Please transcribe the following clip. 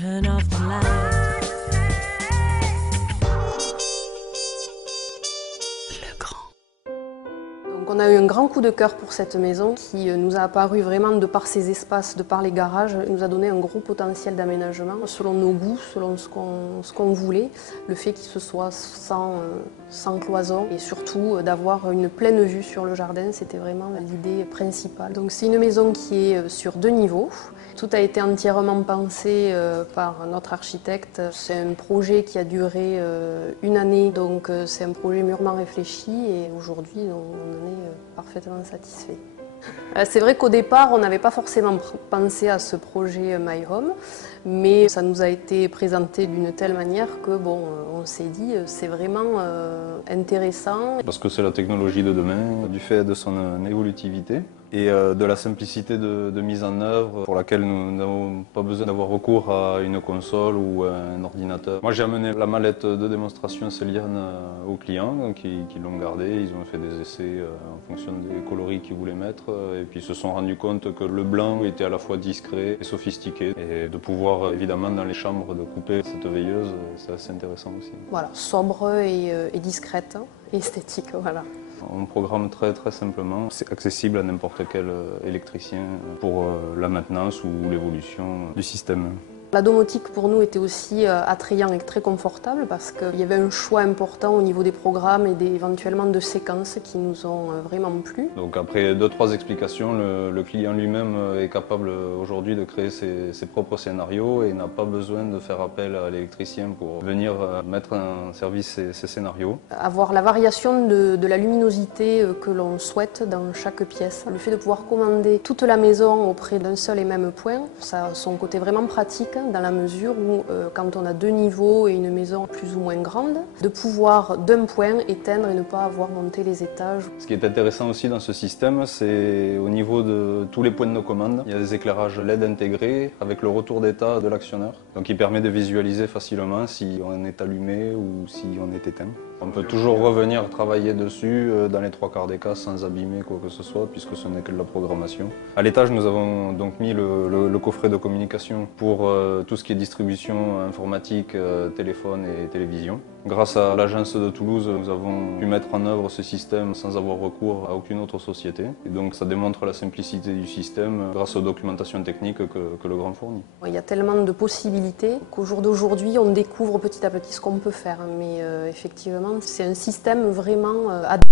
Turn off the light. Le grand. Donc on a eu un grand coup de cœur pour cette maison qui nous a apparu vraiment de par ses espaces, de par les garages, nous a donné un gros potentiel d'aménagement selon nos goûts, selon ce qu'on voulait. Le fait qu'il se soit sans cloison et surtout d'avoir une pleine vue sur le jardin, c'était vraiment l'idée principale. Donc c'est une maison qui est sur 2 niveaux. Tout a été entièrement pensé par notre architecte. C'est un projet qui a duré 1 année, donc c'est un projet mûrement réfléchi et aujourd'hui on en est parfaitement satisfait. C'est vrai qu'au départ, on n'avait pas forcément pensé à ce projet My Home, mais ça nous a été présenté d'une telle manière que bon, on s'est dit c'est vraiment intéressant. Parce que c'est la technologie de demain, du fait de son évolutivité et de la simplicité de mise en œuvre pour laquelle nous n'avons pas besoin d'avoir recours à une console ou un ordinateur. Moi j'ai amené la mallette de démonstration Celiane aux clients qui l'ont gardée. Ils ont fait des essais en fonction des coloris qu'ils voulaient mettre et puis ils se sont rendus compte que le blanc était à la fois discret et sophistiqué. Et de pouvoir évidemment dans les chambres de couper cette veilleuse, c'est assez intéressant aussi. Voilà, sobre et discrète, esthétique, voilà. On programme très simplement, c'est accessible à n'importe quel électricien pour la maintenance ou l'évolution du système. La domotique pour nous était aussi attrayant et très confortable parce qu'il y avait un choix important au niveau des programmes et éventuellement de séquences qui nous ont vraiment plu. Donc après 2-3 explications, le client lui-même est capable aujourd'hui de créer ses propres scénarios et n'a pas besoin de faire appel à l'électricien pour venir mettre en service ses scénarios. Avoir la variation de la luminosité que l'on souhaite dans chaque pièce. Le fait de pouvoir commander toute la maison auprès d'un seul et même point, ça a son côté vraiment pratique dans la mesure où quand on a 2 niveaux et une maison plus ou moins grande, de pouvoir d'un point éteindre et ne pas avoir monté les étages. Ce qui est intéressant aussi dans ce système, c'est au niveau de tous les points de commande. Il y a des éclairages LED intégrés avec le retour d'état de l'actionneur. Donc il permet de visualiser facilement si on est allumé ou si on est éteint. On peut toujours revenir travailler dessus dans les 3/4 des cas sans abîmer quoi que ce soit puisque ce n'est que de la programmation. À l'étage, nous avons donc mis le coffret de communication pour tout ce qui est distribution informatique, téléphone et télévision. Grâce à l'agence de Toulouse, nous avons pu mettre en œuvre ce système sans avoir recours à aucune autre société. Et donc ça démontre la simplicité du système grâce aux documentations techniques que le Grand fournit. Il y a tellement de possibilités qu'au jour d'aujourd'hui, on découvre petit à petit ce qu'on peut faire. Mais effectivement, c'est un système vraiment adapté.